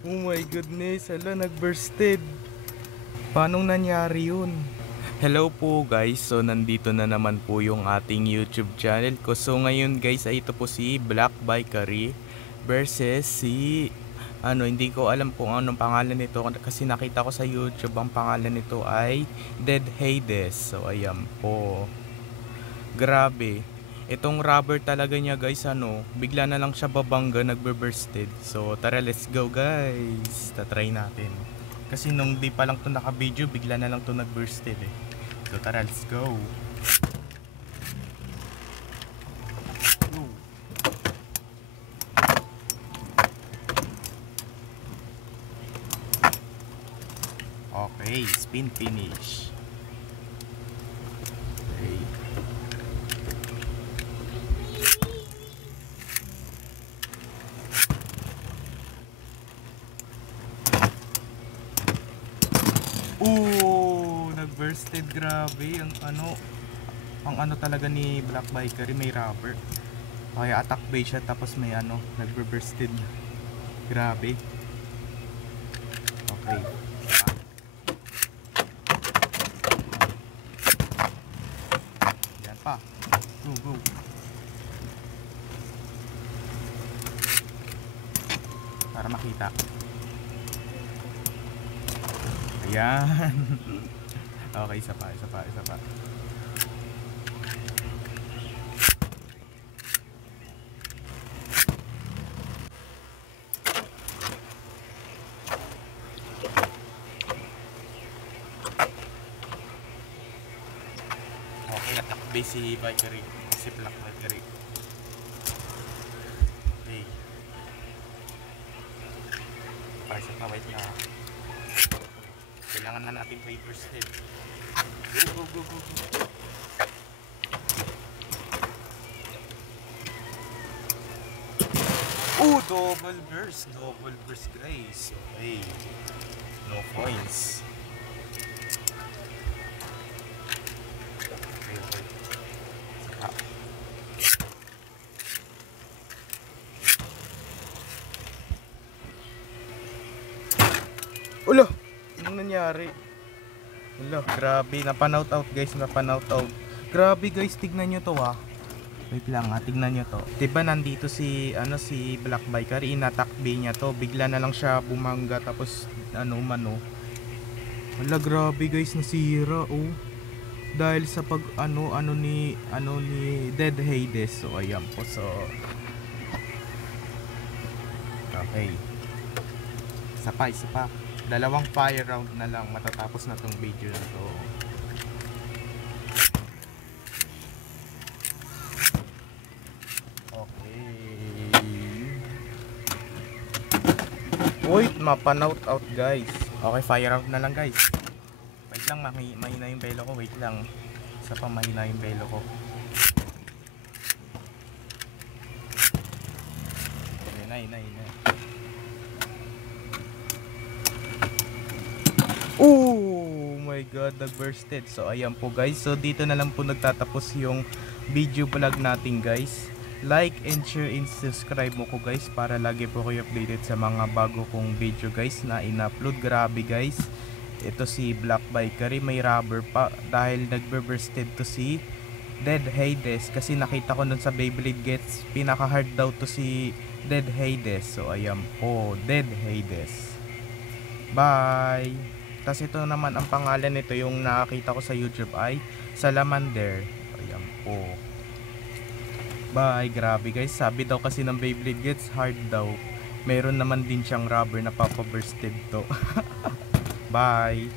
Oh my goodness, hala, nag-bursted. Paano nangyari yun? Hello po guys, so nandito na naman po yung ating YouTube channel ko. So ngayon guys, ay ito po si Black Bikery versus si hindi ko alam kung anong pangalan nito kasi nakita ko sa YouTube ang pangalan nito ay Dead Hades. So ayan po. Grabe. Itong rubber talaga niya guys, bigla na lang siya babangga, nagbe-bursted. So tara, let's go guys. Tatry natin. Kasi nung di pa lang to naka-video, bigla na lang to nag-bursted eh. So tara, let's go. Okay, spin finish. Okay. Nag-bursted, grabe. Ang ano talaga ni Black Bikery, may rubber. Kaya attack base siya tapos may nag-bursted. Grabe. Okay. Yan pa. Go, go. Para makita. Ayan. Okay, isa pa. Okay, natakbay si Bikery. Si Black Bikery. Okay. Isa pa, wait na. Kailangan na natin papers head. Go. Double burst guys. Okay. No points. Okay. Saka. Ulo! Anong nangyari? Ulo, grabe. Napanout out guys. Grabe guys, tignan nyo to ah. Wait lang tignan nyo to. Diba nandito si Black Bikery, inatakbi niya to. Bigla na lang siya bumangga tapos umano. Wala, grabe guys, nasira oh. Dahil sa pag ni Dead Hades. So ayan po. So okay. Isa pa. Dalawang fire round na lang matatapos na tong video na to. Wait, mapanout out guys. Okay, fire out na lang guys. Wait lang, mahina yung belo ko. Wait lang. Isa pa, mahina yung belo ko. Hina. Oh my god, nag-bursted. So ayan po guys. So dito na lang po nagtatapos yung video vlog natin guys. Like and share and subscribe mo ko guys para lagi po kayo updated sa mga bago kong video guys na in-upload. Grabe guys, ito si Black Bikery, may rubber pa dahil nagbe-bursted to si Dead Hades. Kasi nakita ko nun sa Beyblade Gets, pinaka hard daw to si Dead Hades. So ayan po, Dead Hades. Bye. Tas ito naman ang pangalan nito, yung nakakita ko sa YouTube ay Salamander. Ayan po. Bye. Grabe guys, sabi daw kasi ng Beyblade Gets hard daw. Meron naman din siyang rubber na papabursted to. Bye.